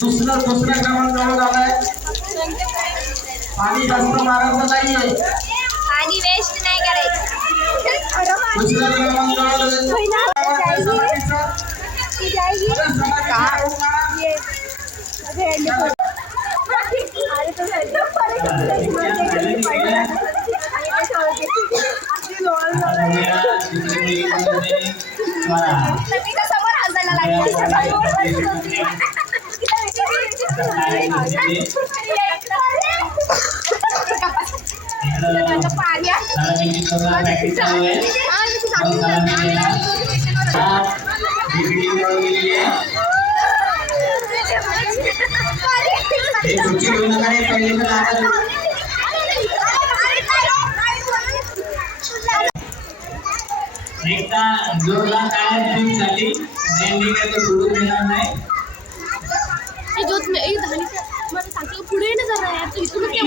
दुसऱ्या क्रमांकावर आलाय. पाणी जास्त मारायचं नाहीये, पाणी वेस्ट नाही करायचं. दुसऱ्या क्रमांकावर समोर हसायला लागली. एकदा जोरदार टाळ्या टीमसाठी. ज्यांनी काय ते सोडून देणार नाही. मला सांगतो पुढे ना जरा यार, तू इथून काय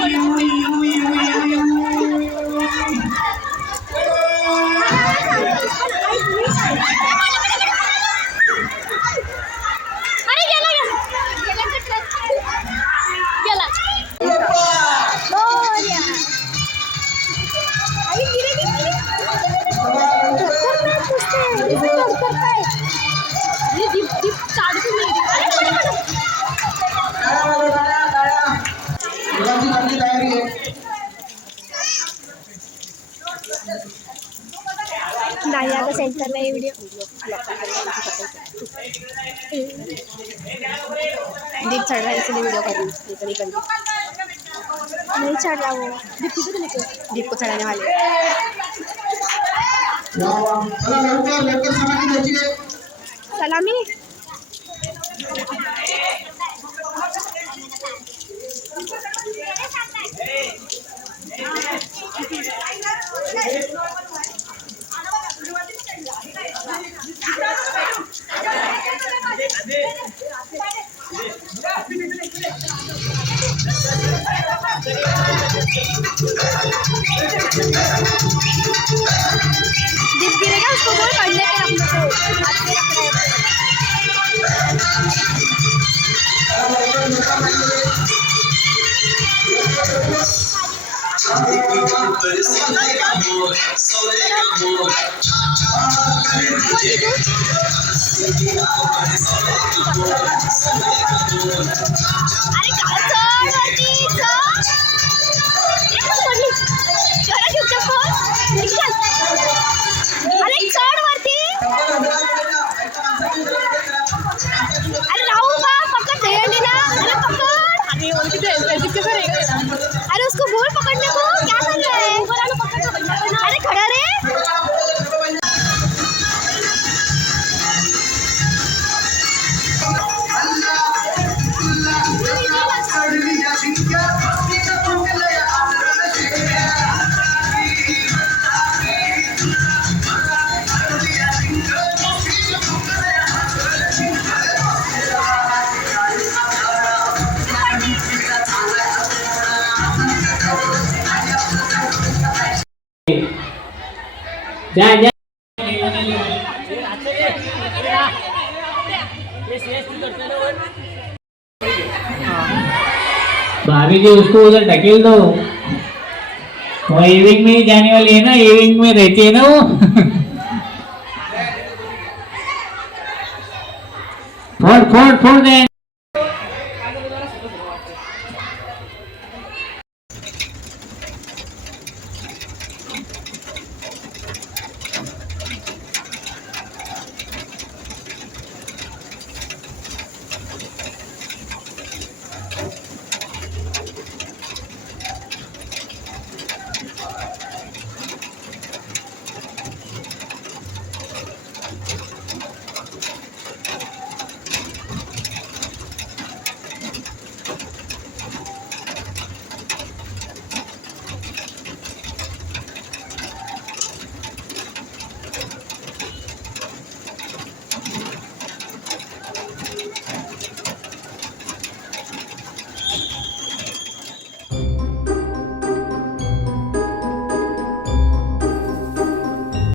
नाही आता सेंटरला हे व्हिडिओ दीप चढ़ रहा है इसलिए वीडियो कर रही हूँ. नहीं चढ़ रहा वो. दीप को चढ़ाने वाले. सलामी. दीप गिरेगा उसको बोल पढ़ने पे रखने को. अरे उसको बोल पकड़ने को. क्या कर रहा है? अरे खड़ा रे. भाभी जी उसको उधर ढकेल दो. वो इविंग में जाने वाली है ना, इविंग में रहती है ना वो. फोड़ फोड़ फोड़ दे.